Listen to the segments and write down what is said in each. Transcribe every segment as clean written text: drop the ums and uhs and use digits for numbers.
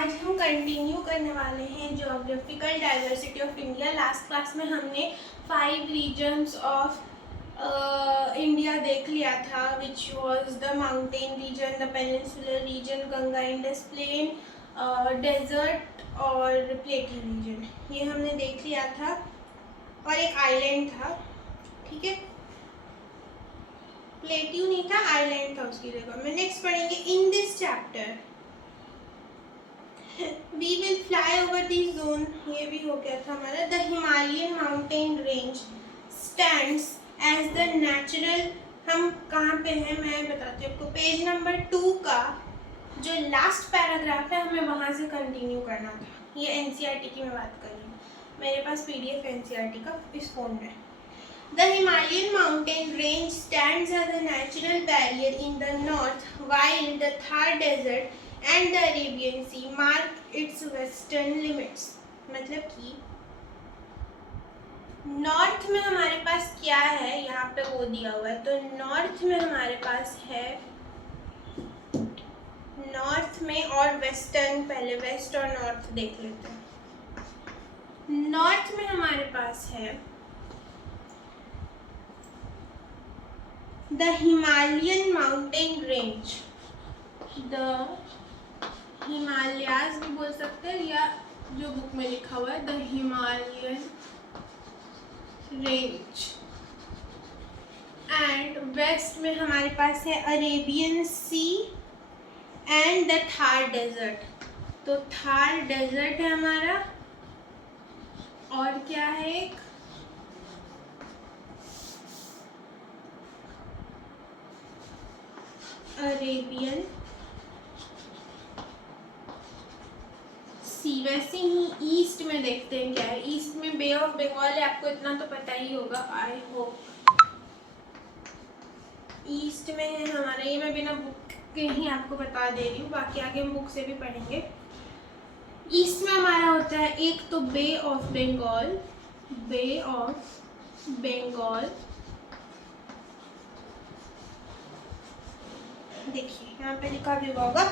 आज हम कंटिन्यू करने वाले हैं geographical diversity of India. Last class में हमने 5 रीजन्स ऑफ इंडिया देख लिया था, which was the mountain region, the peninsular region, Ganga Indus plain, desert और प्लेटिव रीजन। ये हमने देख लिया था और एक आइलैंड था, ठीक है। प्लेटिव नहीं था, आइलैंड था उसकी जगह में। नेक्स्ट पढ़ेंगे in this chapter We will fly over the zone, ये भी हो गया था हमारा। The Himalayan mountain range stands as the natural, हम कहाँ पे हैं मैं बताती हूँ आपको। पेज नंबर 2 का जो लास्ट पैराग्राफ है हमें वहाँ से कंटिन्यू करना था। ये NCERT की मैं बात कर रही हूँ, मेरे पास PDF NCERT का इस फोन में। The Himalayan mountain range stands as a natural barrier in the north, while the Thar desert and the Arabian Sea mark its western limits। मतलब कि नॉर्थ में हमारे पास क्या है, यहाँ पे वो दिया हुआ है। तो नॉर्थ में हमारे पास है, नॉर्थ में और वेस्टर्न, पहले वेस्ट और नॉर्थ देख लेते हैं। नॉर्थ में हमारे पास है the Himalayan mountain range, the Himalayas भी बोल सकते हैं, या जो बुक में लिखा हुआ है the Himalayan range. And west में हमारे पास है Arabian sea and the Thar desert. तो थार डेजर्ट है हमारा, और क्या है एक अरेबियन सी। वैसे ही ईस्ट में देखते हैं क्या है। ईस्ट में बे ऑफ बंगाल है, आपको इतना तो पता ही होगा, आई होप। ईस्ट में है हमारा, ये मैं बिना बुक के ही आपको बता दे रही हूँ, बाकी आगे हम बुक से भी पढ़ेंगे। ईस्ट में हमारा होता है एक तो bay of Bengal, bay of Bengal. देखिए यहाँ पे लिखा भी होगा,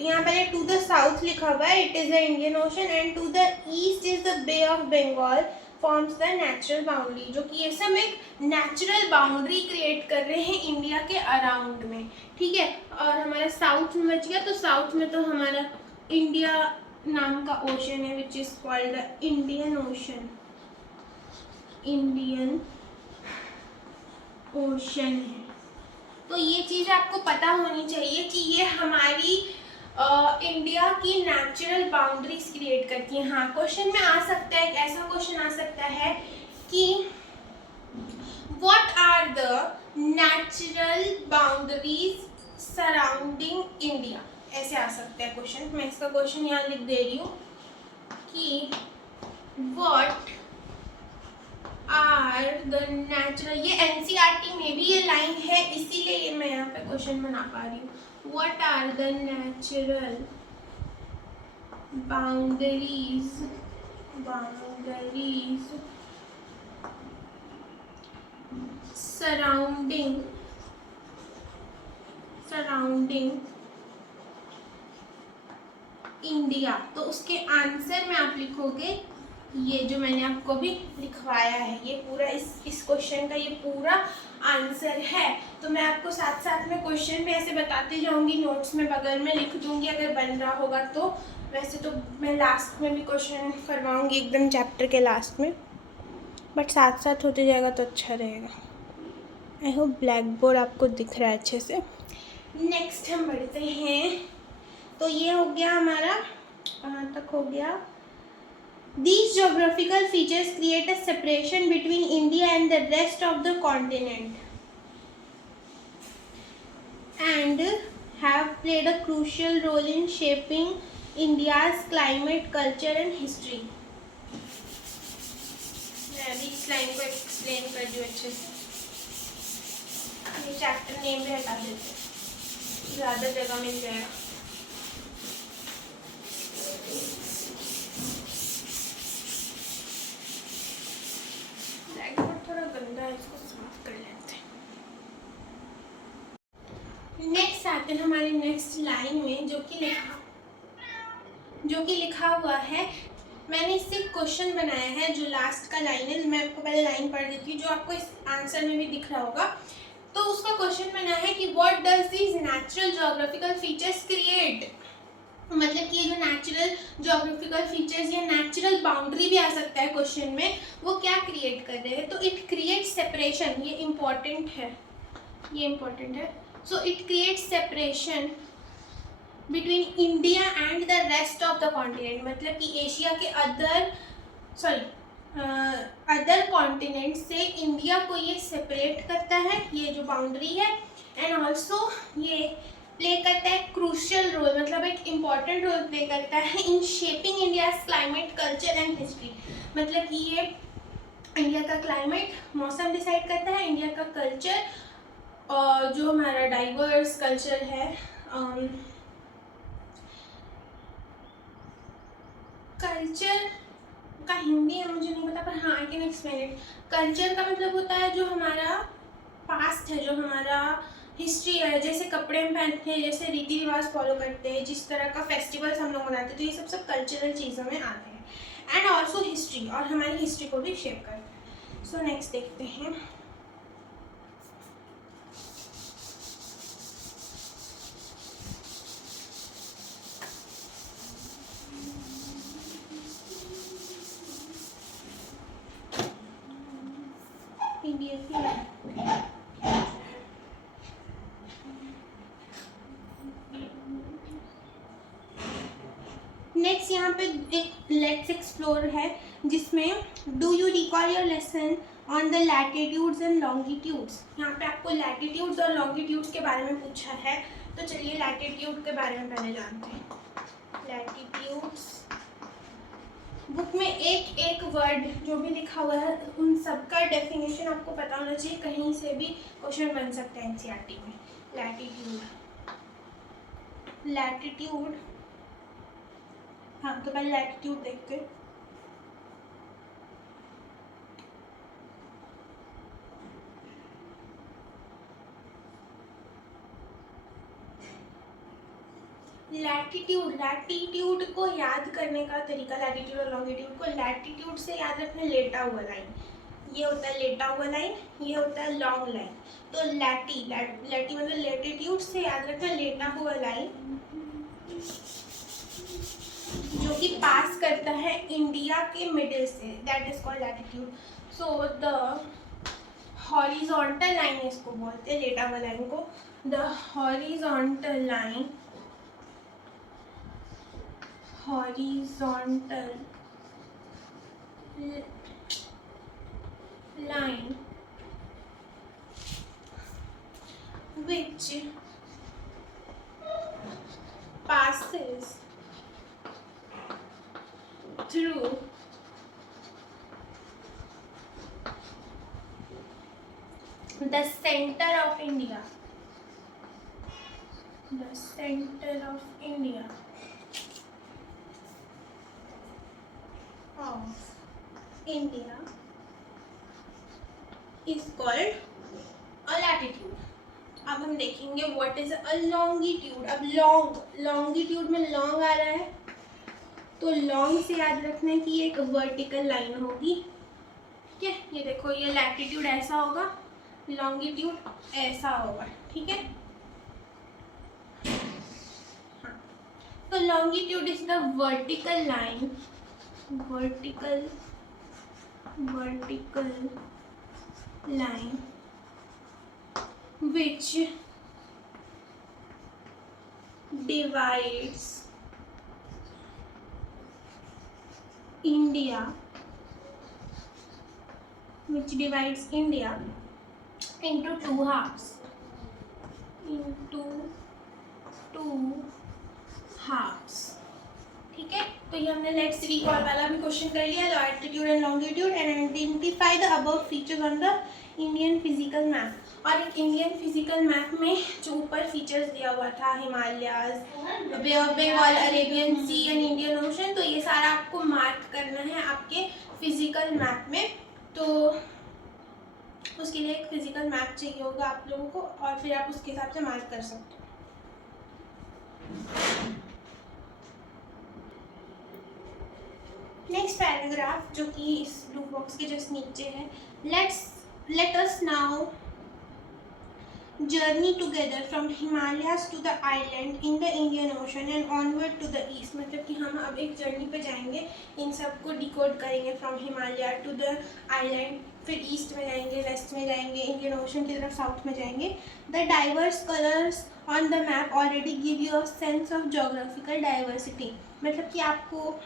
यहाँ पे टू द साउथ लिखा हुआ है, it is the Indian ocean, and to the east is the bay of Bengal forms the natural boundary. जो कि ये सब एक नेचुरल बाउंड्री क्रिएट कर रहे हैं इंडिया के अराउंड में, ठीक है। और हमारा साउथ में बच गया, तो साउथ में तो हमारा इंडिया नाम का ओशन है, which is called the Indian ocean, Indian ocean है। तो ये चीज़ आपको पता होनी चाहिए कि ये हमारी इंडिया की नेचुरल बाउंड्रीज क्रिएट करती है। हाँ, क्वेश्चन में आ सकता है, ऐसा क्वेश्चन आ सकता है कि what are the natural boundaries surrounding India, ऐसे आ सकता है क्वेश्चन। मैं इसका क्वेश्चन यहाँ लिख दे रही हूँ कि व्हाट आर द नेचुरल, ये NCERT में भी ये लाइन है, इसीलिए ये मैं यहाँ पे क्वेश्चन बना पा रही हूँ। What are the natural boundaries surrounding India. तो उसके आंसर में आप लिखोगे ये जो मैंने आपको भी लिखवाया है, ये पूरा इस क्वेश्चन का ये पूरा आंसर है। तो मैं आपको साथ साथ में क्वेश्चन भी ऐसे बताती जाऊंगी, नोट्स में बगल में लिख दूंगी अगर बन रहा होगा तो। वैसे तो मैं लास्ट में भी क्वेश्चन करवाऊंगी, एकदम चैप्टर के लास्ट में, बट साथ साथ होते जाएगा तो अच्छा रहेगा। आई होप ब्लैक बोर्ड आपको दिख रहा है अच्छे से। नेक्स्ट हम बढ़ते हैं, तो ये हो गया हमारा, कहाँ तक हो गया। These geographical features create a separation between India and the rest of the continent and have played a crucial role in shaping India's climate, culture and history। मैं अभी इस लाइन को एक्सप्लेन कर दूँ अच्छे से। ये चैप्टर नेम भी हटा देते हैं, ज़्यादा जगह मिल जाएगा। थोड़ा गंदा है, इसको साफ कर लेते हैं। नेक्स्ट आते हैं हमारे नेक्स्ट लाइन में, जो कि लिखा जो कि लिखा हुआ है, मैंने इससे क्वेश्चन बनाया है। जो लास्ट का लाइन है, मैं आपको पहले लाइन पढ़ देती हूँ, जो आपको इस आंसर में भी दिख रहा होगा। तो उसका क्वेश्चन बना है कि what does these natural geographical features create. मतलब कि ये जो नेचुरल जोग्राफिकल फीचर्स या नेचुरल बाउंड्री भी आ सकता है क्वेश्चन में, वो क्या क्रिएट कर रहे हैं। तो इट क्रिएट सेपरेशन, ये इम्पॉर्टेंट है, ये इम्पॉर्टेंट है। So it create separation between India and the rest of the continent. मतलब कि एशिया के अदर कॉन्टिनेंट से इंडिया को ये सेपरेट करता है, ये जो बाउंड्री है। एंड ऑल्सो ये प्ले करता है क्रूशियल रोल, मतलब एक इम्पॉर्टेंट रोल प्ले करता है in shaping India's climate, culture and history. मतलब कि ये इंडिया का क्लाइमेट, मौसम डिसाइड करता है, इंडिया का कल्चर और जो हमारा डाइवर्स कल्चर है, कल्चर का हिंदी है मुझे नहीं पता, पर हाँ I can explain it. Culture का मतलब होता है जो हमारा पास्ट है, जो हमारा हिस्ट्री है, जैसे कपड़े हम पहनते हैं, जैसे रीति रिवाज फॉलो करते हैं, जिस तरह का फेस्टिवल्स हम लोग मनाते हैं, तो ये सब कल्चरल चीज़ों में आते हैं। एंड ऑल्सो हिस्ट्री, और हमारी हिस्ट्री को भी शेप करते हैं। सो नेक्स्ट देखते हैं। नेक्स्ट यहाँ पे एक लेट्स एक्सप्लोर है, जिसमें do you recall your lesson on the latitudes and longitudes. यहाँ पे आपको लैटिट्यूड्स और लॉन्गिट्यूड्स के बारे में पूछा है। तो चलिए लैटिट्यूड के बारे में पहले जानते हैं। लैटिट्यूड्स बुक में एक एक वर्ड जो भी लिखा हुआ है, उन सबका डेफिनेशन आपको पता होना चाहिए, कहीं से भी क्वेश्चन बन सकता है एनसीईआरटी में। लैटिट्यूड, हाँ तो पहले लैटिट्यूड देखते हैं। लैटिट्यूड को याद करने का तरीका, लैटिट्यूड और लॉन्गिट्यूड को, लैटिट्यूड से याद रखना लेटा हुआ लाइन, ये होता है लेटा हुआ लाइन, ये होता है लॉन्ग लाइन। तो लैटी मतलब लैटिट्यूड से याद रखना लेटा हुआ लाइन, जो कि पास करता है इंडिया के मिडिल से, that is called latitude. So the horizontal line इसको बोलते हैं, लेटा हुआ लाइन को। The horizontal line which passes through the center of India, is called a latitude. अब हम देखेंगे व्हाट इज अ लॉन्गिट्यूड। अब लॉन्गिट्यूड में लॉन्ग आ रहा है, तो लॉन्ग से याद रखना है कि ये एक वर्टिकल लाइन होगी। ठीक है, ये देखो, ये लैटिट्यूड ऐसा होगा, लॉन्गिट्यूड ऐसा होगा। ठीक है, तो longitude is the vertical line, vertical line which divides India into two halves, ठीक है। तो ये हमने लेट्स रिकॉल वाला भी क्वेश्चन कर लिया, latitude and longitude, and identify the above features on the Indian physical map. और एक इंडियन फिजिकल मैप में जो ऊपर फीचर्स दिया हुआ था, Himalayas, bay of Bengal, Arabian sea and Indian ocean, तो ये सारा आपको मार्क करना है आपके फिजिकल मैप में। तो उसके लिए एक फिजिकल मैप चाहिए होगा आप लोगों को, और फिर आप उसके हिसाब से मार्क कर सकते हो। नेक्स्ट पैराग्राफ जो कि इस ब्लू बॉक्स के जस्ट नीचे है, let us now journey together from Himalayas to the island in the Indian Ocean and onward to the east। मतलब कि हम अब एक जर्नी पे जाएंगे, इन सब को डिकोड करेंगे from Himalaya to the island, फिर ईस्ट में जाएंगे, वेस्ट में जाएंगे, इंडियन ओशन की तरफ साउथ में जाएंगे। The diverse colours on the map already give you a sense of geographical diversity. मतलब कि आपको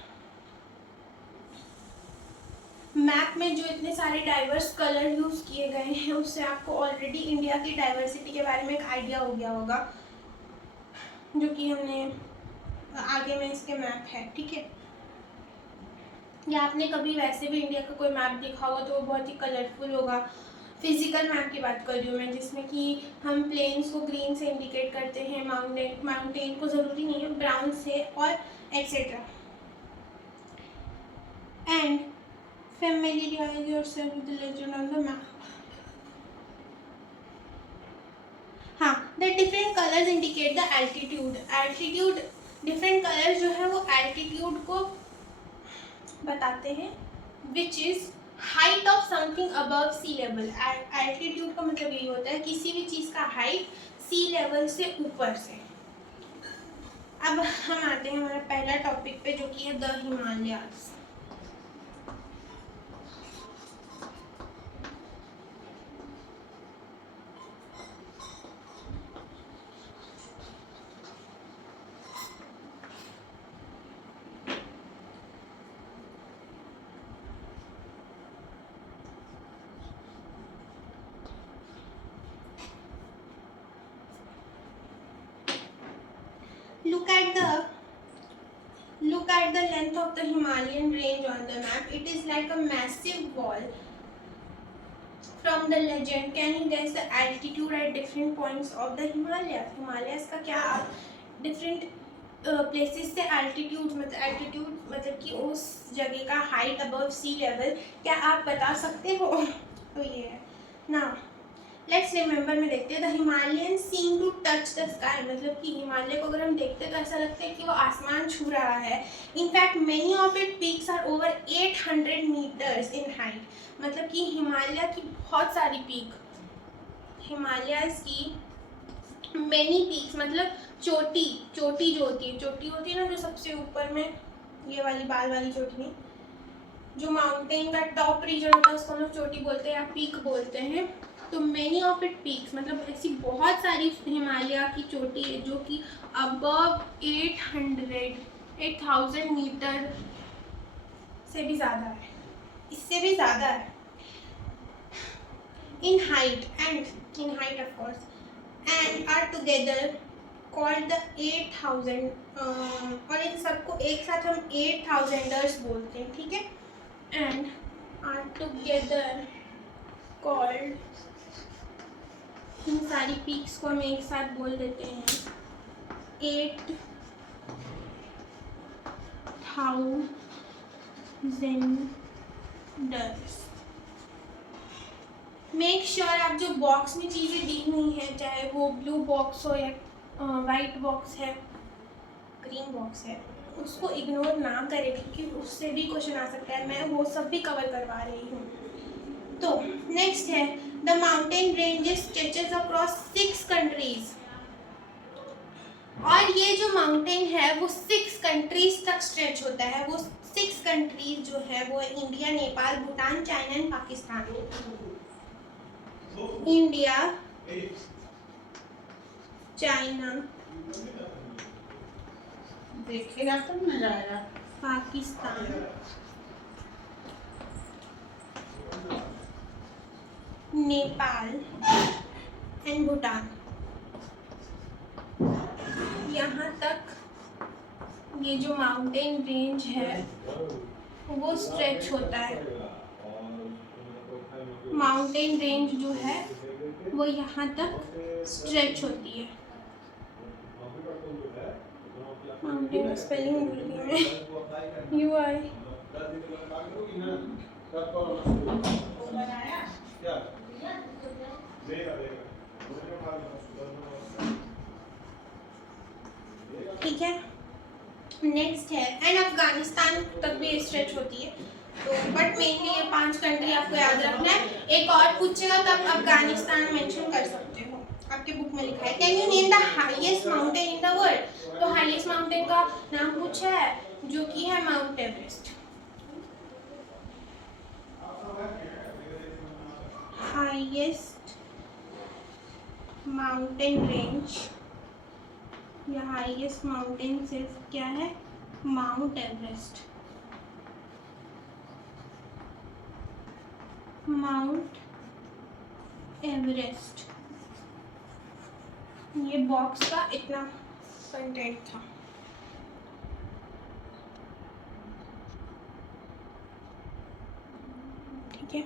मैप में जो इतने सारे डाइवर्स कलर यूज़ किए गए हैं उससे आपको ऑलरेडी इंडिया की डाइवर्सिटी के बारे में एक आइडिया हो गया होगा, जो कि हमने आगे में इसके मैप है, ठीक है। या आपने कभी वैसे भी इंडिया का कोई मैप देखा होगा तो वो बहुत ही कलरफुल होगा। फिजिकल मैप की बात कर रही हूँ मैं, जिसमें कि हम प्लेन्स को ग्रीन से इंडिकेट करते हैं, माउंटेन को ज़रूरी नहीं है, ब्राउन से, और etcetera. And familiarize yourself with the legend on the map। हाँ, the different colors indicate the altitude। altitude different colors जो है वो altitude को बताते हैं, which is height of something above sea level। altitude का मतलब यही होता है किसी भी चीज़ का height sea level से ऊपर से। अब हम आते हैं हमारा पहला टॉपिक पे जो कि है the Himalayas. Look at the length of the Himalayan range on the map. It is like a massive wall from the legend. Can you guess the altitude at different points of the Himalayas? Himalayas का क्या आप different places से altitude मतलब कि उस जगह का height above sea level क्या आप बता सकते हो? तो ये है ना। लेट्स रिमेंबर में देखते हैं, the Himalayan seem to touch the sky. मतलब कि हिमालय को अगर हम देखते हैं तो ऐसा लगता है कि वो आसमान छू रहा है। In fact many of it peaks are over 800 metres in height. मतलब कि हिमालय की बहुत सारी पीक, हिमालय की मेनी पीक्स मतलब चोटी जो होती है ना, जो सबसे ऊपर में ये वाली बाल वाली चोटी नहीं, जो माउंटेन का टॉप रीजन होता है उसको हम लोग चोटी बोलते हैं या पीक बोलते हैं। तो मेनी ऑफ इट पीक्स मतलब ऐसी बहुत सारी हिमालय की चोटी है जो कि अबव 8000 मीटर से भी ज़्यादा है, इससे भी ज़्यादा है in height of course, and are together called the 8000। और इन सबको एक साथ हम 8000ers बोलते हैं, ठीक है। एंड आर टुगेदर कॉल्ड, इन सारी पीक्स को हम एक साथ बोल देते हैं 8000ers। मेक श्योर आप जो बॉक्स में चीज़ें दी हुई हैं, चाहे वो ब्लू बॉक्स हो या वाइट बॉक्स है, ग्रीन बॉक्स है, उसको इग्नोर ना करें क्योंकि उससे भी क्वेश्चन आ सकता है। मैं वो सब भी कवर करवा रही हूँ। तो नेक्स्ट है the mountain ranges stretches across 6 countries. और ये जो माउंटेन है वो 6 कंट्रीज तक स्ट्रेच होता है। वो 6 कंट्रीज जो है वो India, Nepal, Bhutan, China and Pakistan. India, China, देखेगा तो नजारा, पाकिस्तान, नेपाल एंड भूटान। यहाँ तक ये जो माउंटेन रेंज है वो स्ट्रेच होता है। माउंटेन रेंज जो है वो यहाँ तक स्ट्रेच होती है। माउंटेन का स्पेलिंग भूल गई मैं, UI। ठीक है, नेक्स्ट है, एंड अफगानिस्तान तक भी स्ट्रेच होती है, तो बट मेनली ये 5 कंट्री आपको याद रखना है। एक और पूछेगा तो आप अफगानिस्तान मेंशन कर सकते हो, आपके बुक में लिखा है। Can you name the highest mountain in the world? तो हाईएस्ट माउंटेन का नाम पूछा है, जो कि है mount Everest. Highest mountain range या हाईएस्ट माउंटेन सिर्फ क्या है? Mount Everest. माउंट एवरेस्ट, ये बॉक्स का इतना कंटेंट था। ठीक है,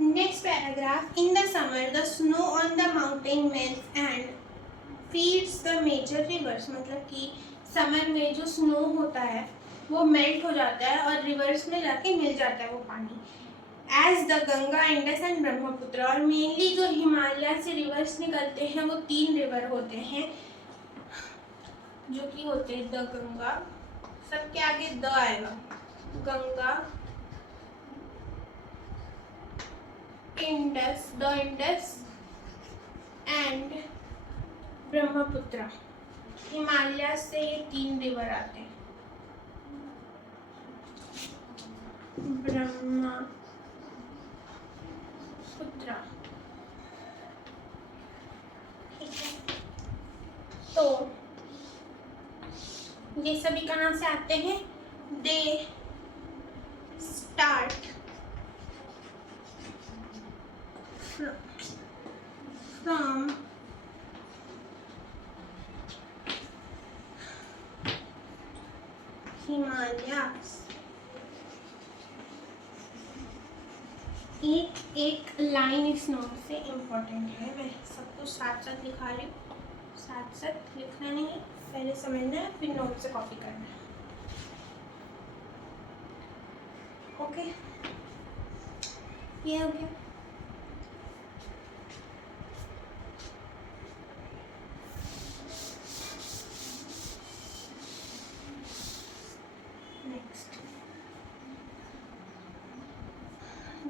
next paragraph, in the summer the snow on the mountain melts and feeds the major rivers. मतलब कि समर में जो स्नो होता है वो मेल्ट हो जाता है और रिवर्स में जाके मिल जाता है वो पानी। As the Ganga, Indus and Brahmaputra, और मेनली जो हिमालय से रिवर्स निकलते हैं वो 3 रिवर होते हैं, जो कि होते हैं द गंगा, सबके आगे द आएगा, Ganga, Indus, the Indus and Brahmaputra. Himalaya से ये 3 रिवर आते हैं, ब्रह्मपुत्र। ठीक है, तो ये सभी कहाँ से आते हैं? They start from Himalayas. एक लाइन इस नोट से इम्पोर्टेंट है, मैं सब कुछ साथ साथ लिखा रही हूँ, साथ साथ लिखना नहीं, पहले समझना है फिर नोट से कॉपी करना है। ओके, ये हो गया।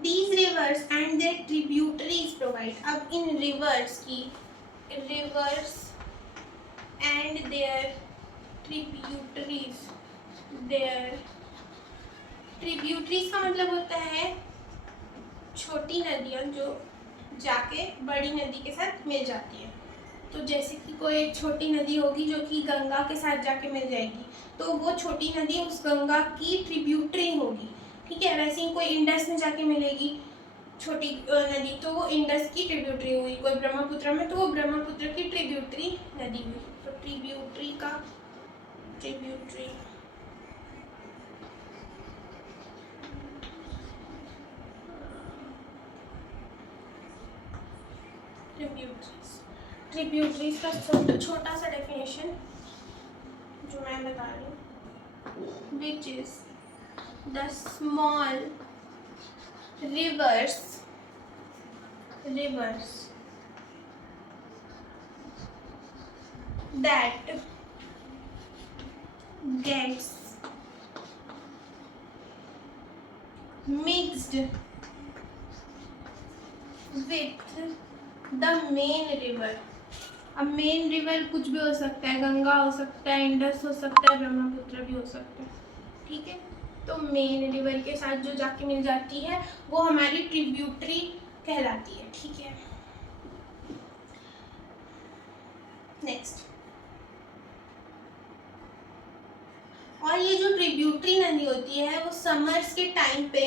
These rivers and their tributaries provide। अब इन रिवर्स की, rivers and their tributaries, their tributaries का मतलब होता है छोटी नदियाँ जो जाके बड़ी नदी के साथ मिल जाती है। तो जैसे कि कोई एक छोटी नदी होगी जो कि गंगा के साथ जाके मिल जाएगी, तो वो छोटी नदी उस गंगा की ट्रिब्यूटरी होगी। ठीक है, वैसे ही कोई इंडस में जाके मिलेगी छोटी नदी, तो वो इंडस की ट्रिब्यूटरी हुई। कोई ब्रह्मपुत्र में, तो वो ब्रह्मपुत्र की ट्रिब्यूटरी नदी हुई। तो ट्रिब्यूटरी का ट्रिब्यूटरी, ट्रिब्यूटरीज का छोटा सा डेफिनेशन जो मैं बता रही हूँ, which is the small reverse that gets mixed with the main river। अब मेन रिवर कुछ भी हो सकता है, गंगा हो सकता है, इंडस हो सकता है, ब्रह्मपुत्र भी हो सकता है। ठीक है, तो मेन रिवर के साथ जो जाके मिल जाती है वो हमारी ट्रिब्यूटरी कहलाती है। ठीक है, नेक्स्ट, और ये जो ट्रिब्यूटरी नदी होती है वो समर्स के टाइम पे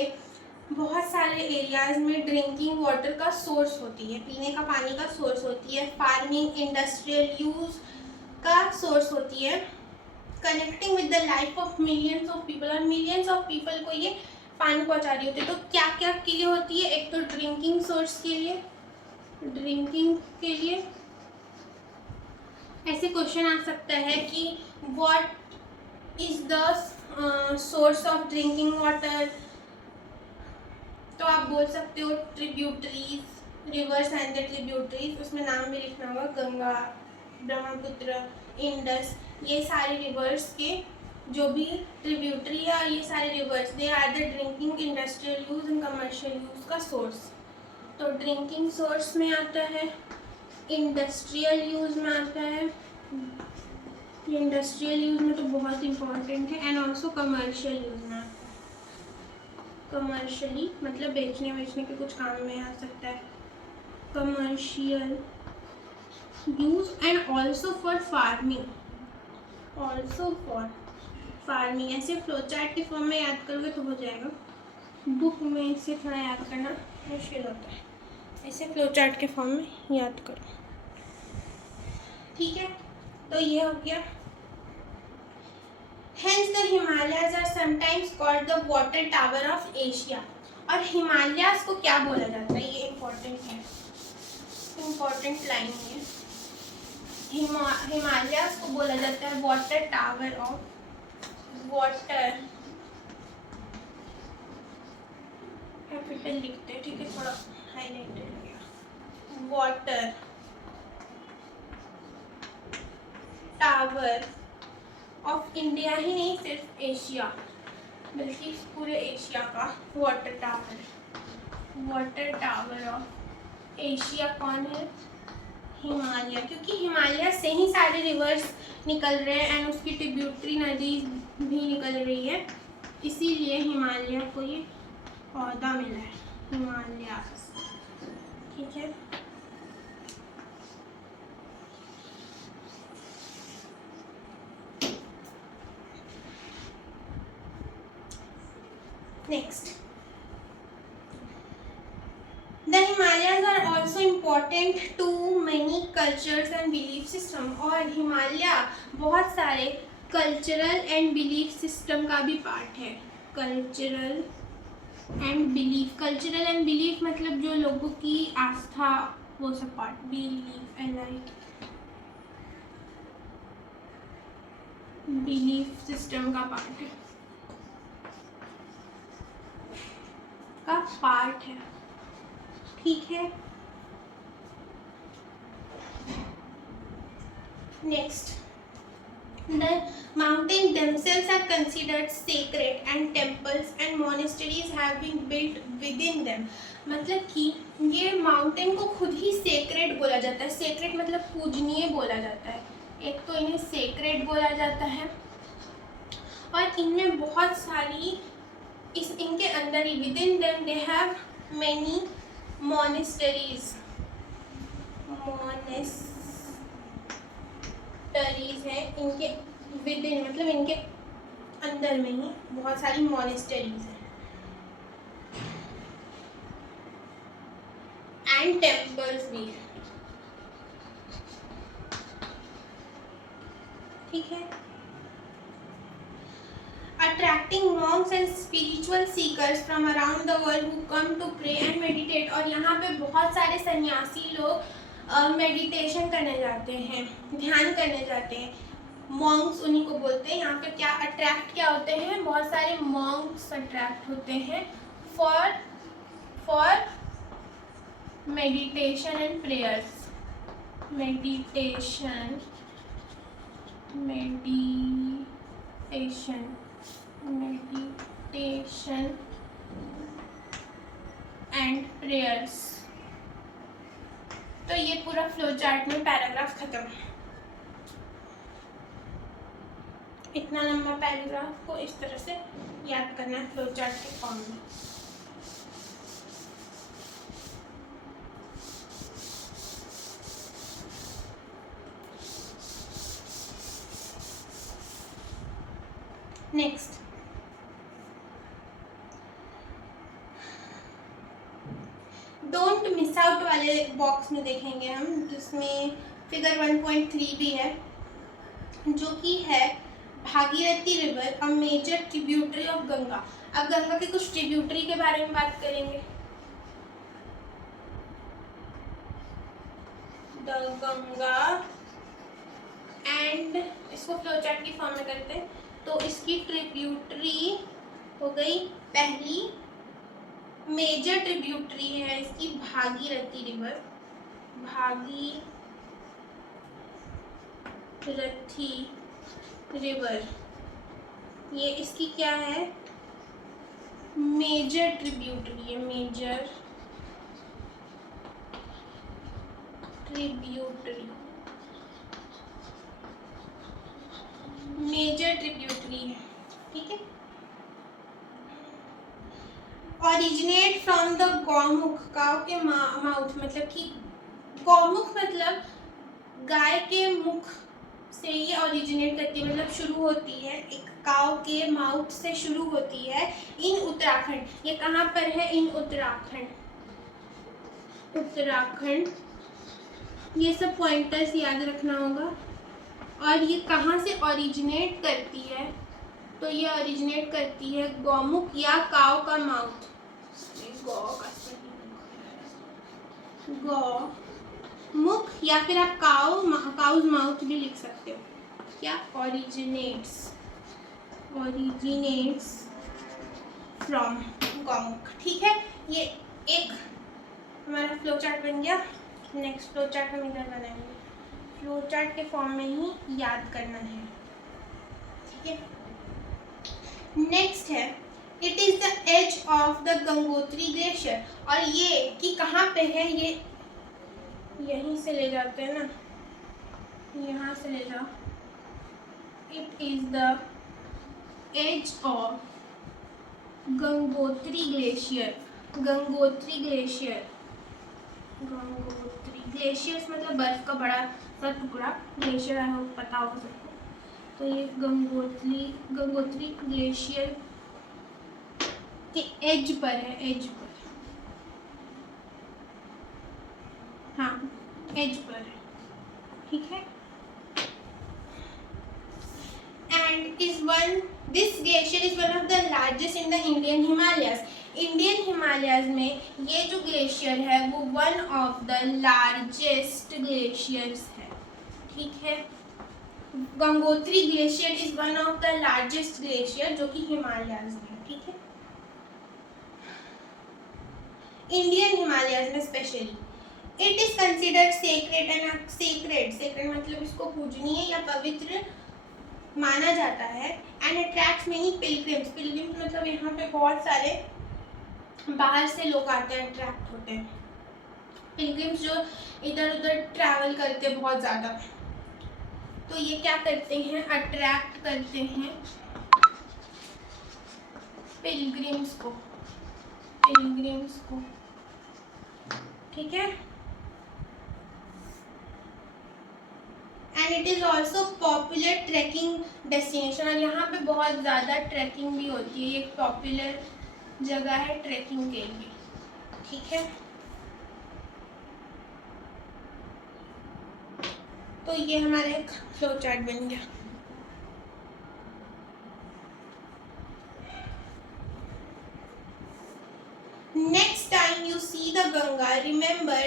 बहुत सारे एरियाज में ड्रिंकिंग वाटर का सोर्स होती है, पीने का पानी का सोर्स होती है, फार्मिंग, इंडस्ट्रियल यूज का सोर्स होती है, connecting with the life of millions of people, और मिलियंस ऑफ पीपल को ये पानी पहुंचा रही होती है। तो क्या क्या के लिए होती है? एक तो ड्रिंकिंग सोर्स के लिए, ड्रिंकिंग के लिए ऐसे क्वेश्चन आ सकता है कि what is the source of drinking water, तो आप बोल सकते हो tributaries, reverse and the tributaries, उसमें नाम भी लिखना होगा, गंगा, ब्रह्मपुत्र, इंडस, ये सारे रिवर्स के जो भी ट्रिब्यूटरी है, ये सारे rivers they are the drinking, industrial use and commercial use का सोर्स। तो ड्रिंकिंग सोर्स में आता है, इंडस्ट्रियल यूज में आता है, इंडस्ट्रियल यूज में तो बहुत इंपॉर्टेंट है, एंड ऑल्सो कमर्शियल यूज में। कमर्शियली मतलब बेचने के कुछ काम में आ सकता है, commercial use, and also for farming, also for farming. ऐसे फ्लो चार्ट के फॉर्म में याद करोगे तो हो जाएगा, बुक में इसे थोड़ा याद करना मुश्किल होता है, ऐसे फ्लो चार्ट के फॉर्म में याद करो, ठीक है। तो ये हो गया। Hence the Himalayas are sometimes called the water tower of Asia। और हिमालयास को क्या बोला जाता है, ये इम्पोर्टेंट है, इम्पोर्टेंट लाइन है। हिमालयास को बोला जाता है water tower of, water capital लिखते हैं, ठीक है, थोड़ा हाईलाइटेड हो गया, वाटर टावर ऑफ इंडिया ही नहीं, सिर्फ एशिया, बल्कि पूरे एशिया का water tower, water tower of Asia कौन है, हिमालय, क्योंकि हिमालय से ही सारे रिवर्स निकल रहे हैं एंड उसकी ट्रिब्यूटरी नदी भी निकल रही है, इसीलिए हिमालय को ये ओहदा मिला है, हिमालय, ठीक है। Next, the Himalayas are also important to many cultures and belief system। और हिमालय बहुत सारे कल्चरल एंड बिलीफ सिस्टम का भी पार्ट है। Cultural and belief, cultural and belief मतलब जो लोगों की आस्था, वो सब part, belief and belief system का पार्ट है, का पार्ट है, ठीक है। Next, the mountain themselves are considered sacred and temples and monasteries have been built within them। मतलब कि ये माउंटेन को खुद ही सेक्रेड बोला जाता है, सेक्रेड मतलब पूजनीय बोला जाता है, एक तो इन्हें सेक्रेड बोला जाता है, और इनमें बहुत सारी इनके अंदर ही within them they have many monasteries, monasteries है इनके विदिन, मतलब इनके अंदर में ही बहुत सारी मोनेस्टरीज हैं, एंड टेम्पल्स भी है, ठीक है। Attracting monks and spiritual seekers from around the world who come to pray and meditate। और यहाँ पे बहुत सारे सन्यासी लोग मेडिटेशन करने जाते हैं, ध्यान करने जाते हैं, मॉन्क्स उन्हीं को बोलते हैं। यहाँ पे क्या अट्रैक्ट क्या होते हैं, बहुत सारे मॉन्क्स अट्रैक्ट होते हैं for meditation and prayers, meditation and prayers. तो ये पूरा फ्लो चार्ट में पैराग्राफ खत्म। इतना लंबा पैराग्राफ को इस तरह से याद करना है फ्लो चार्ट के फॉर्म में। नेक्स्ट, डोंट मिस आउट वाले बॉक्स में देखेंगे हम, जिसमें फिगर 1.3 भी है, जो कि है Bhagirathi river, a major tributary of Ganga. अब गंगा के कुछ ट्रिब्यूटरी के बारे में बात करेंगे। द गंगा, एंड इसको फ्लो चार्ट की फॉर्म में करते हैं, तो इसकी ट्रिब्यूटरी हो गई पहली, मेजर ट्रिब्यूटरी है इसकी भागीरथी रिवर, भागीरथी रथी रिवर, ये इसकी क्या है, मेजर ट्रिब्यूटरी है, मेजर ट्रिब्यूटरी, मेजर ट्रिब्यूटरी है, ठीक है। ओरिजिनेट फ्रॉम द गौमुख, काव के माउथ, मतलब कि गौमुख मतलब गाय के मुख से ये ओरिजिनेट करती है, मतलब शुरू होती है, एक काव के माउथ से शुरू होती है इन उत्तराखंड। ये कहाँ पर है, इन उत्तराखंड, उत्तराखंड। ये सब पॉइंटर्स याद रखना होगा। और ये कहाँ से ओरिजिनेट करती है, तो ये ओरिजिनेट करती है गौमुख या काव का माउथ, गौमुख, या फिर आप काउज माउथ भी लिख सकते हो। क्या, ओरिजिनेट्स फ्रॉम गौमुख, ठीक है। ये एक हमारा फ्लो चार्ट बन गया। नेक्स्ट फ्लो चार्ट हम इधर बनाएंगे, फ्लो चार्ट के फॉर्म में ही याद करना है, ठीक है। नेक्स्ट है, it is the edge of the Gangotri glacier, और ये कि कहाँ पे है, ये यहीं से ले जाते हैं ना, यहाँ से ले जाओ। It is the edge of Gangotri glacier, Gangotri glacier, Gangotri glaciers मतलब बर्फ का बड़ा सा टुकड़ा, ग्लेशियर है वो पता होगा सबको। तो ये गंगोत्री ग्लेशियर के एज पर है, एज पर, हाँ एज पर है, ठीक है। And this glacier is one of the largest in the Indian Himalayas, Indian Himalayas में ये जो ग्लेशियर है वो one of the largest glaciers है, ठीक है। Gangotri glacier is one of the largest glacier जो कि हिमालयस में, ठीक है, इंडियन हिमालयस में specially. It is considered sacred and sacred मतलब इसको पूजनीय या पवित्र माना जाता है। And attracts many pilgrims, pilgrims मतलब यहाँ पे बहुत सारे बाहर से लोग आते हैं, अट्रैक्ट होते हैं। पिलग्रिम्स जो इधर उधर ट्रैवल करते हैं बहुत ज़्यादा, तो ये क्या करते हैं, अट्रैक्ट करते हैं पिलग्रिम्स को, ठीक है। And it is also popular trekking destination, और यहाँ पे बहुत ज़्यादा ट्रैकिंग भी होती है, ये एक पॉपुलर जगह है ट्रैकिंग के लिए, ठीक है। तो ये हमारा एक फ्लो चार्ट बन गया। Next time you see the Ganga remember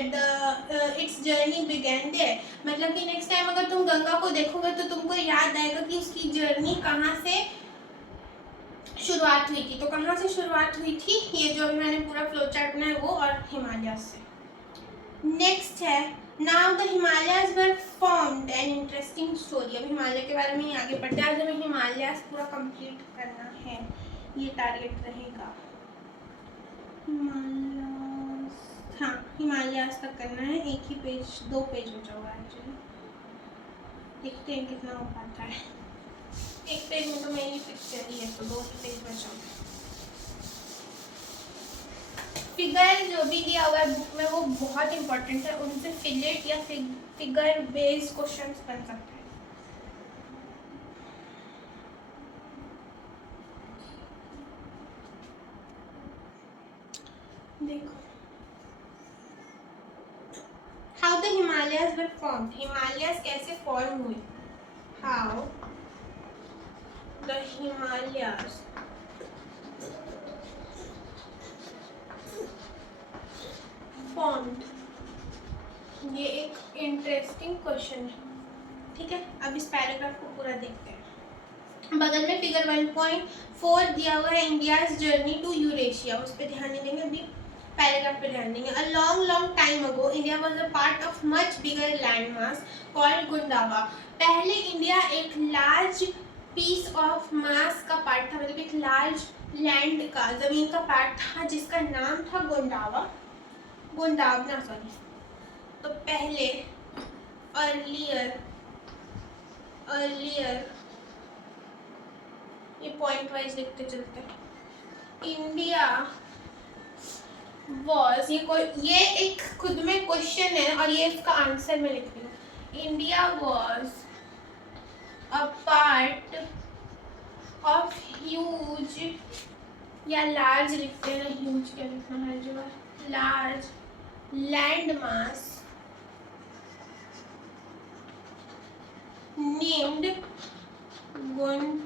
its journey began there, मतलब कि नेक्स्ट टाइम अगर तुम गंगा को देखोगे तो तुमको याद आएगा कि उसकी जर्नी कहाँ से शुरुआत हुई थी। तो कहाँ से शुरुआत हुई थी, ये जो अभी मैंने पूरा फ्लो चार्ट बनाया वो, और हिमालय से। नेक्स्ट है, now the Himalayas were formed, an interesting story. अब हिमालय के बारे में ही आगे पढ़ते हैं। आज हमें हिमालयस पूरा कंप्लीट करना है, ये टारगेट रहेगा। हिमालयस, हाँ हिमालयस तक करना है, एक ही पेज, 2 पेज बचा हुआ है एक्चुअली, देखते हैं कितना हो पाता है। एक पेज में तो मेरी पिक्चर ही है, तो 2 ही पेज बचा हुआ है। फिगर जो भी दिया हुआ है बुक में वो बहुत इंपॉर्टेंट है, उनसे फिलेट या फिगर बेस्ड क्वेश्चंस बन सकते हैं। देखो, how the Himalayas were formed, Himalayas कैसे फॉर्म हुई, हाउ द हिमालयस फॉर्म्ड, ये एक इंटरेस्टिंग क्वेश्चन है, ठीक है। अब इस पैराग्राफ को पूरा देखते हैं। बगल में फिगर 1.4 दिया हुआ है, इंडियाज जर्नी टू यूरेशिया, उस पर ध्यान नहीं देंगे अभी। पैराग्राफ पे ध्यान देंगे। A long time ago India was a part of much bigger land mass called Gondwana. पहले इंडिया एक लार्ज पीस ऑफ मास का पार्ट था, मतलब एक लार्ज लैंड का, जमीन का पार्ट था जिसका नाम था गुंडावा, गुंडावना सॉरी। तो पहले अर्लियर ये पॉइंट वाइज लिखते चलते हैं। इंडिया वॉज, ये एक खुद में क्वेश्चन है और ये इसका आंसर मैं लिख रही हूँ। India was a part of huge, या लार्ज लिखते हैं ना, ह्यूज क्या लिखना है जगह, large land mass named Gondwana,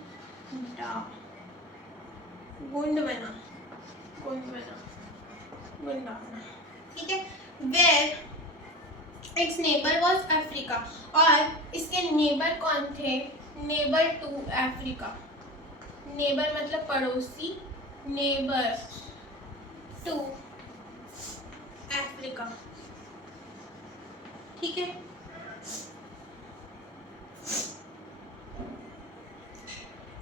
ठीक है। Where its neighbour was Africa, और इसके नेबर कौन थे, नेबर टू अफ्रीका, नेबर मतलब पड़ोसी, नेबर टू अफ्रीका, ठीक है।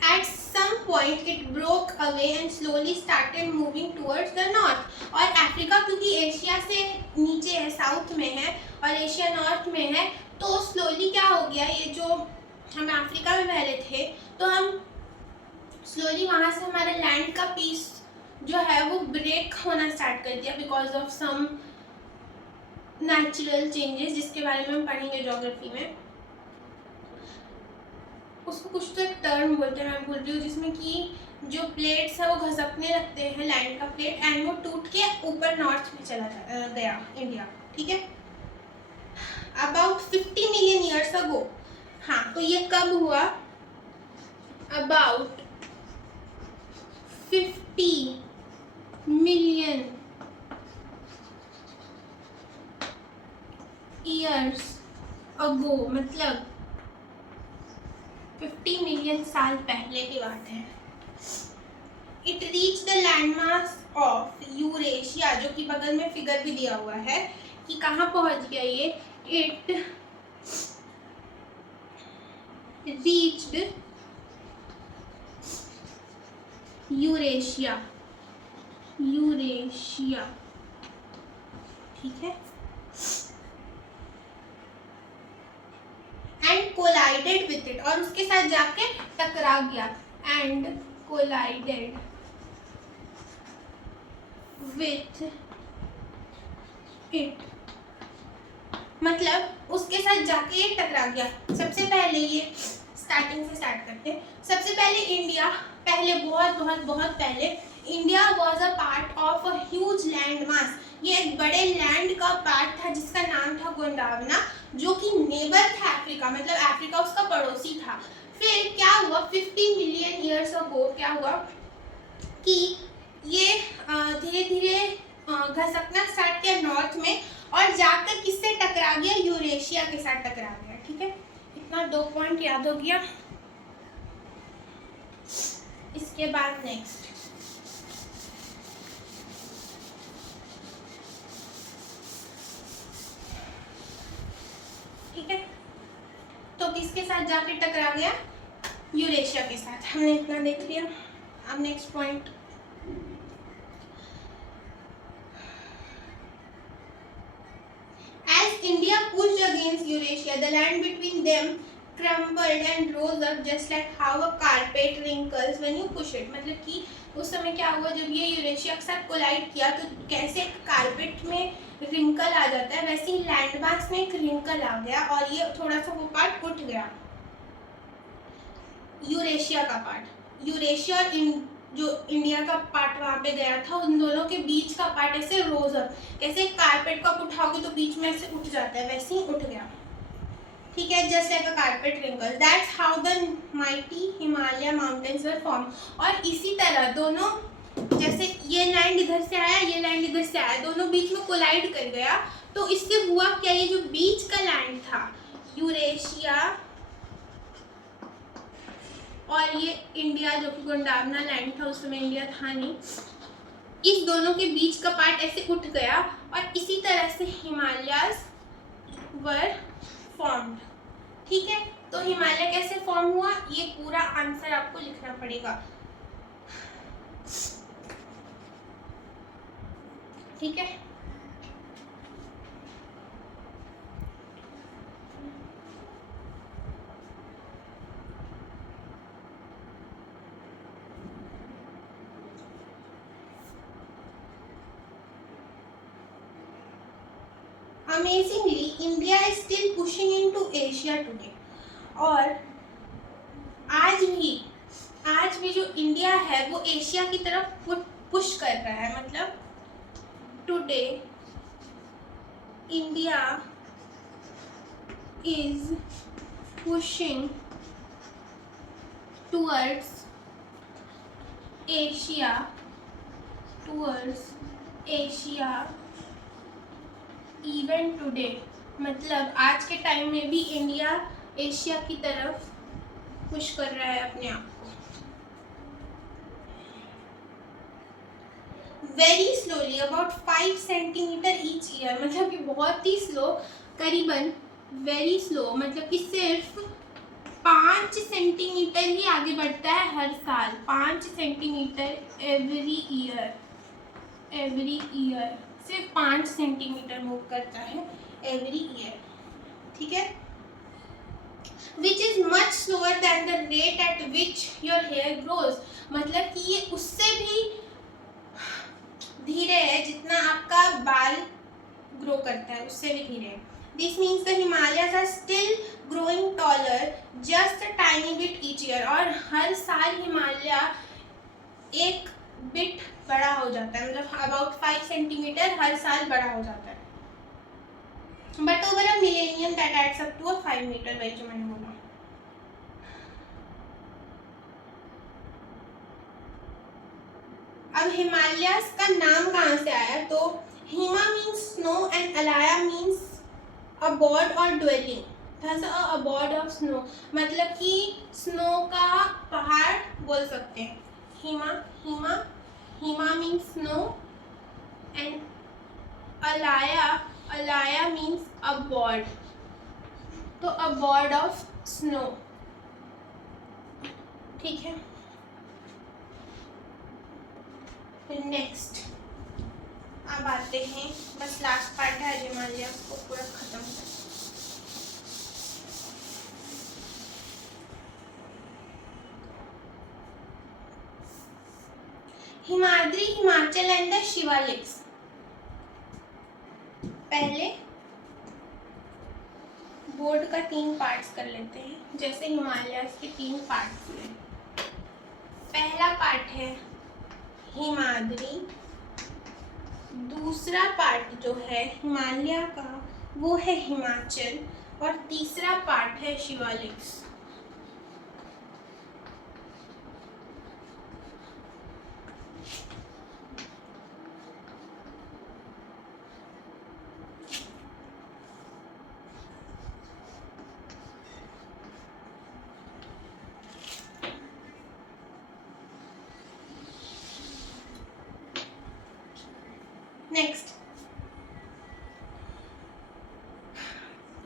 At some point it broke away and slowly started moving towards the north. और अफ्रीका क्योंकि एशिया से नीचे है, साउथ में है, और एशिया नॉर्थ में है, तो स्लोली क्या हो गया, ये जो हम अफ्रीका में पहले थे तो हम स्लोली वहाँ से हमारा लैंड का पीस जो है वो ब्रेक होना स्टार्ट कर दिया because of some natural changes जिसके बारे में हम पढ़ेंगे ज्योग्राफी में। उसको कुछ तो एक टर्म बोलते हैं, मैं भूल रही हूँ, जिसमें कि जो प्लेट्स है वो घसकने लगते हैं, लैंड का प्लेट, एंड वो टूट के ऊपर नॉर्थ में चला गया इंडिया, ठीक है। अबाउट 50 मिलियन ईयर्स अगो, हाँ तो ये कब हुआ, अबाउट 50 मिलियन ईयर्स अगो, मतलब 50 मिलियन साल पहले की बात है। It reach the landmass of Eurasia, जो कि बगल में फिगर भी दिया हुआ है कि कहाँ पहुंच गया ये, इट रीच्ड यूरेशिया, ठीक है। एंड कोलाइडेड विथ इट, और उसके साथ जाके टकरा गया, एंड कोलाइडेड विथ इट, मतलब उसके साथ जाके ये टकरा गया। सबसे पहले ये स्टार्टिंग से स्टार्ट करते हैं। सबसे पहले इंडिया, पहले बहुत पहले India was a part of a huge land mass, ये एक बड़े लैंड का पार्ट था जिसका नाम था गोंडावना, जो कि नेबर था अफ्रीका, मतलब अफ्रीका उसका पड़ोसी था। फिर क्या हुआ, 50 मिलियन ईयर्स अगो क्या हुआ कि ये धीरे धीरे घसकना स्टार्ट किया नॉर्थ में, और जाकर किससे टकरा गया, यूरेशिया के साथ टकरा गया, ठीक है। इतना 2 पॉइंट याद हो गया। इसके बाद नेक्स्ट, ठीक है, तो किसके साथ जाके टकरा गया, यूरेशिया के साथ, हमने इतना देख लिया। अब next point, as India pushed against Eurasia, the land between them crumbled and rose up just like how a carpet wrinkles when you push it। मतलब कि उस समय क्या हुआ, जब ये यूरेशिया के साथ कोलाइड किया तो कैसे कारपेट में रिंकल आ जाता है, वैसे ही लैंड मास में एक रिंकल आ गया और ये थोड़ा सा वो पार्ट उठ गया, यूरेशिया का पार्ट। यूरेशिया और जो इंडिया का पार्ट वहाँ पे गया था, उन दोनों के बीच का पार्ट ऐसे रोज अप, कैसे कारपेट को आप उठाओगे तो बीच में ऐसे उठ जाता है, वैसे ही उठ गया, ठीक है, just like a carpet wrinkle. That's how the mighty Himalaya mountains were form. और इसी तरह दोनों, जैसे ये लैंड इधर से आया, ये लैंड इधर से आया, दोनों बीच में कोलाइड कर गया, तो इससे हुआ क्या, ये जो बीच का लैंड था यूरेशिया और ये इंडिया, जो कि गोंडावना लैंड था, उस समय इंडिया था नहीं, इस दोनों के बीच का पार्ट ऐसे उठ गया और इसी तरह से हिमालयाज वर फॉर्म्ड। ठीक है, तो हिमालय कैसे फॉर्म हुआ, ये पूरा आंसर आपको लिखना पड़ेगा। ठीक है, amazingly India is still pushing into Asia today. और आज भी जो इंडिया है वो एशिया की तरफ पुश कर रहा है। मतलब today India is pushing towards Asia even today. मतलब आज के टाइम में भी इंडिया एशिया की तरफ पुश कर रहा है अपने आप को। Very slowly about 5 centimetre each year, मतलब कि बहुत ही स्लो, करीबन वेरी स्लो मतलब कि सिर्फ 5 सेंटीमीटर ही आगे बढ़ता है हर साल। 5 सेंटीमीटर एवरी ईयर, सिर्फ 5 सेंटीमीटर मूव करता है एवरी ईयर। ठीक है, which is much slower than the rate at which your hair grows, मतलब कि ये उससे भी धीरे है जितना आपका बाल ग्रो करता है, उससे भी धीरे है। This means the Himalayas are still growing taller just a tiny bit each year, और हर साल हिमालय एक बिट बड़ा हो जाता है, मतलब अबाउट 5 सेंटीमीटर हर साल बड़ा हो जाता है। But over a millennium that adds up to 5 metre, वही जो मैंने बोला। अब हिमालयस का नाम कहाँ से आया, तो हिमा मीन्स स्नो एंड अलाया मीन्स अबॉर्ड और dwelling, thus a abode of snow, मतलब कि स्नो का पहाड़ बोल सकते हैं। हिमा मीन्स स्नो एंड अलाया मीन्स अबॉर्ड, तो अबॉर्ड ऑफ स्नो। ठीक है, फिर नेक्स्ट अब आते हैं, बस लास्ट पार्ट है हिमालय, उसको पूरा खत्म कर। Himadri, Himachal and the Shivaliks. पहले बोर्ड का 3 पार्ट्स कर लेते हैं, जैसे हिमालय के 3 पार्ट्स हैं। पहला पार्ट है हिमाद्री, दूसरा पार्ट जो है हिमालय का वो है हिमाचल, और तीसरा पार्ट है शिवालिक्स। नेक्स्ट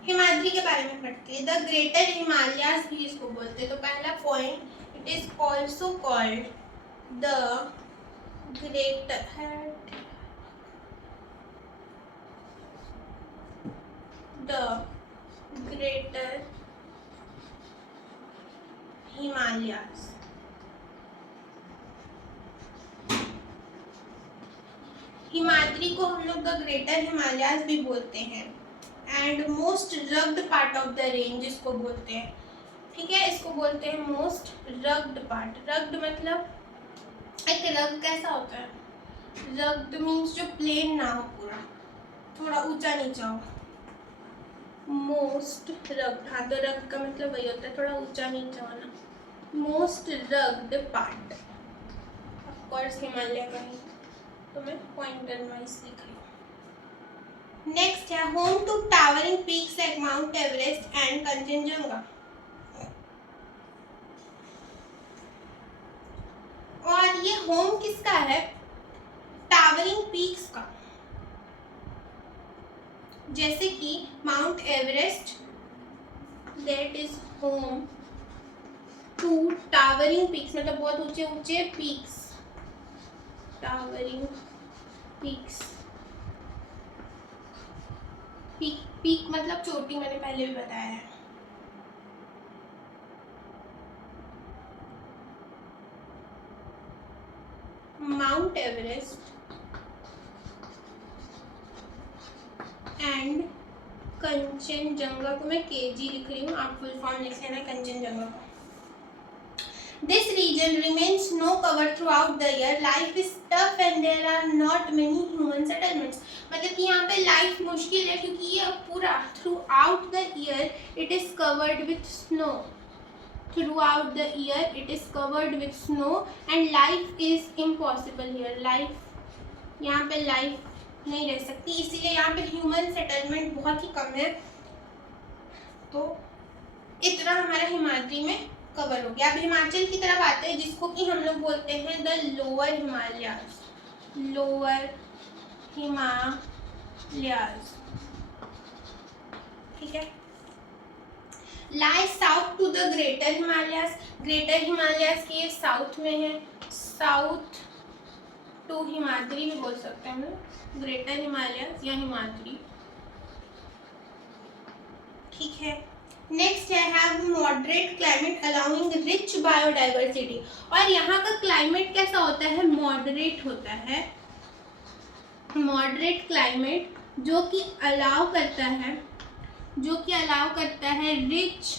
हिमाद्री के बारे में पढ़ते हैं। द ग्रेटर हिमालयास भी इसको बोलते हैं। तो पहला point, it is also called the greater Himalayas. Himadri को हम लोग द ग्रेटर हिमालयास भी बोलते हैं, and most rugged part of the range इसको बोलते हैं। ठीक है, इसको बोलते हैं मोस्ट रग्ड पार्ट। रग्ड मतलब एक रग कैसा होता है, रग्ड मीन्स जो प्लेन ना हो, पूरा थोड़ा ऊंचा नीचा हो। मोस्ट रग्ड, हाँ तो रग का मतलब वही होता है, थोड़ा ऊंचा नीचा होना। Most rugged part of course Himalaya का ही, तो मैं पॉइंटर वाइज लिख रही हूँ। नेक्स्ट है home to towering peaks like Mount Everest and Kanchenjunga. और ये होम किसका है, टावरिंग पीक्स का, जैसे कि Mount Everest, that is home to towering peaks, मतलब बहुत ऊंचे ऊंचे peaks, towering peaks. Peak peak मतलब चोटी, मैंने पहले भी बताया है। माउंट एवरेस्ट एंड कंचनजंगा को मैं केजी लिख रही हूँ, आप फुल फॉर्म लिख लेना कंचनजंगा का। This region remains snow covered throughout the year. Life is tough and there are not many human settlements. मतलब कि यहाँ पे लाइफ मुश्किल है क्योंकि ये पूरा throughout the year it is covered with snow. Throughout the year it is covered with snow and life is impossible here. Life यहाँ पे लाइफ नहीं रह सकती, इसीलिए यहाँ पे ह्यूमन सेटलमेंट बहुत ही कम है। तो इतना हमारा हिमाद्री में कवर हो गया। अब हिमाचल की तरफ आते हैं, जिसको कि हम लोग बोलते हैं the lower Himalayas. Lower Himalayas, ठीक है। Lie south to the greater Himalayas. Greater Himalayas के साउथ में है, साउथ टू हिमाद्री भी बोल सकते हैं हम लोग, ग्रेटर हिमालयाज या हिमाद्री, ठीक है। नेक्स्ट है have moderate climate allowing rich biodiversity. और यहाँ का क्लाइमेट कैसा होता है? मॉडरेट होता है। मॉडरेट क्लाइमेट जो कि अलाउ करता है रिच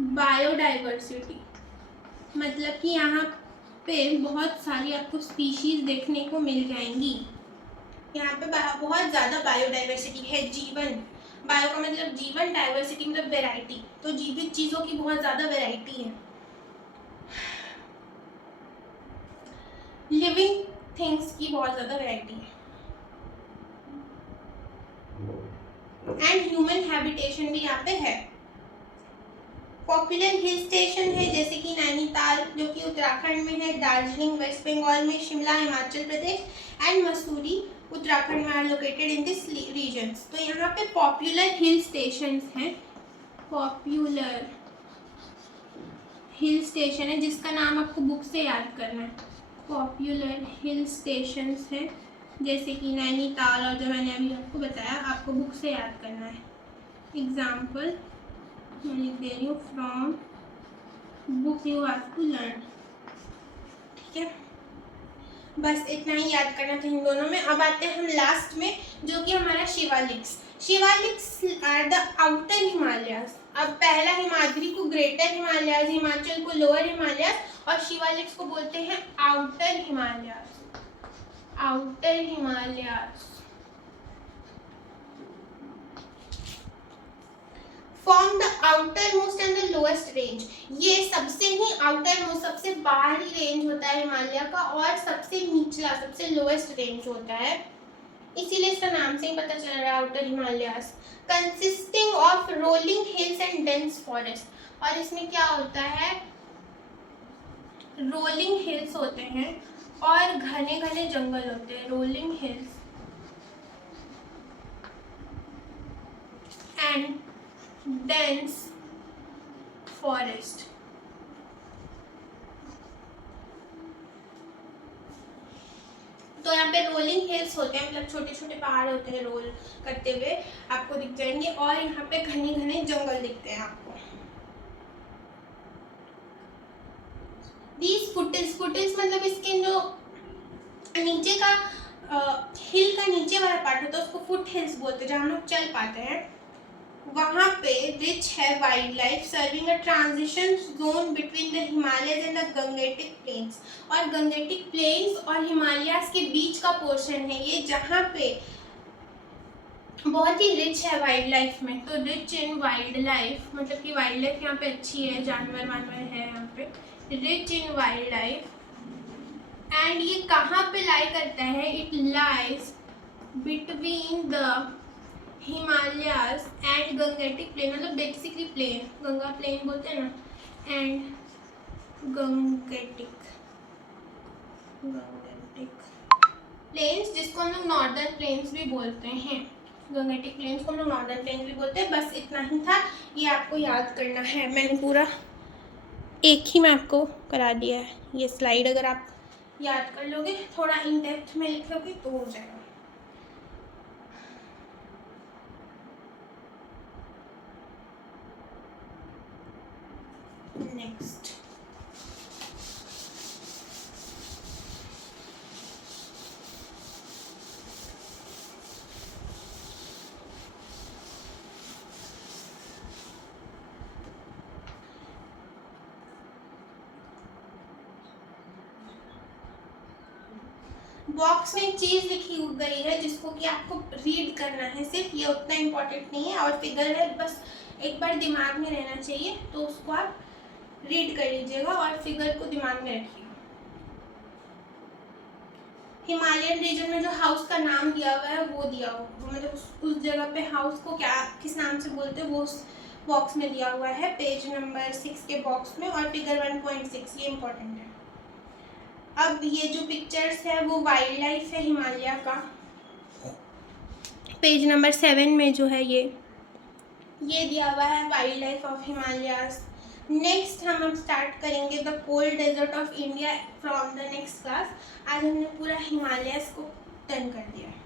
बायोडाइवर्सिटी, मतलब कि यहाँ पे बहुत सारी आपको स्पीशीज देखने को मिल जाएंगी। यहाँ पे बहुत ज़्यादा बायोडाइवर्सिटी है, जीवन, बायो का मतलब जीवन, डाइवर्सिटी मतलब वैरायटी, तो जीवित चीज़ों की बहुत ज़्यादा वैरायटी है। लिविंग थिंग्स की बहुत ज़्यादा वैरायटी है। एंड ह्यूमन हैबिटेशन भी यहाँ पे है। पॉपुलर हिल स्टेशन है जैसे कि नैनीताल जो कि उत्तराखंड में है, दार्जिलिंग वेस्ट बंगाल में, शिमला हिमाचल प्रदेश एंड मसूरी उत्तराखंड में are located in this regions. तो यहाँ पे पॉपुलर हिल स्टेशंस हैं, पॉपुलर हिल स्टेशन है जिसका नाम आपको बुक से याद करना है। पॉपुलर हिल स्टेशंस हैं जैसे कि नैनीताल, और जो मैंने अभी आपको बताया आपको बुक से याद करना है। एग्जाम्पल मैं लिख दे रही हूँ from book you have to learn, ठीक है। बस इतना ही याद करना था इन दोनों में। अब आते हैं हम लास्ट में जो कि हमारा Shivaliks. Shivaliks are the outer Himalayas. अब पहला हिमाद्री को ग्रेटर हिमालयाज, हिमाचल को लोअर हिमालयाज और शिवालिक्स को बोलते हैं outer Himalayas. Outer Himalayas form the outer most and the lowest range. ये सबसे ही आउटर मोस्ट, सबसे बाहरी रेंज होता है हिमालय का, और सबसे निचला, सबसे लोएस्ट रेंज होता है, इसीलिए इसका नाम से ही पता चल रहा है outer Himalayas. Consisting of rolling hills and dense forest. और इसमें क्या होता है? रोलिंग हिल्स होते हैं और घने घने जंगल होते हैं। Rolling hills and dense forest. तो यहाँ पे रोलिंग हिल्स होते हैं, मतलब छोटे छोटे पहाड़ होते हैं रोल करते हुए आपको दिख जाएंगे, और यहाँ पे घने घने जंगल दिखते हैं आपको। These foothills, foothills मतलब इसके जो नीचे का हिल का नीचे वाला पार्ट होता है उसको फुट हिल्स बोलते हैं, जहाँ हम लोग चल पाते हैं। वहाँ पे रिच है wild life serving a transition zone between the Himalayas and the Gangetic planes. और गंगेटिक प्लेन्स और हिमालयाज के बीच का पोर्शन है ये, जहाँ पे बहुत ही रिच है वाइल्ड लाइफ में। तो रिच इन वाइल्ड लाइफ मतलब कि वाइल्ड लाइफ यहाँ पे अच्छी है, जानवर वानवर है यहाँ पे। Rich in wild life and ये कहाँ पे लाई करता है? It lies between the Himalayas and Gangetic plain, मतलब बेसिकली प्लेन, गंगा प्लेन बोलते हैं ना, एंड गंगेटिक प्लेन्स जिसको हम लोग नॉर्दर्न प्लेन्स भी बोलते हैं, गंगेटिक प्लेन्स को हम लोग नॉर्दर्न प्लेन्स भी बोलते हैं। बस इतना ही था, ये आपको याद करना है। मैंने पूरा एक ही में आपको करा दिया है ये स्लाइड। अगर आप याद कर लोगे, थोड़ा इन डेप्थ में लिखोगे तो हो जाएगा। नेक्स्ट, बॉक्स में एक चीज़ लिखी गई है जिसको कि आपको रीड करना है सिर्फ, ये उतना इम्पोर्टेंट नहीं है। और फिगर है, बस एक बार दिमाग में रहना चाहिए, तो उसको आप रीड कर लीजिएगा और फिगर को दिमाग में रखिएगा। हिमालयन रीजन में जो हाउस का नाम दिया हुआ है वो दिया हुआ, मतलब उस जगह पे हाउस को क्या किस नाम से बोलते हैं वो उस बॉक्स में दिया हुआ है, पेज नंबर 6 के बॉक्स में। और फिगर 1.6 ये इम्पोर्टेंट है। अब ये जो पिक्चर्स है वो वाइल्ड लाइफ है हिमालय का, पेज नंबर 7 में जो है ये दिया हुआ है wildlife of Himalayas. Next हम अब स्टार्ट करेंगे the cold desert of India from the next class. आज हमने पूरा हिमालयस को डन कर दिया है।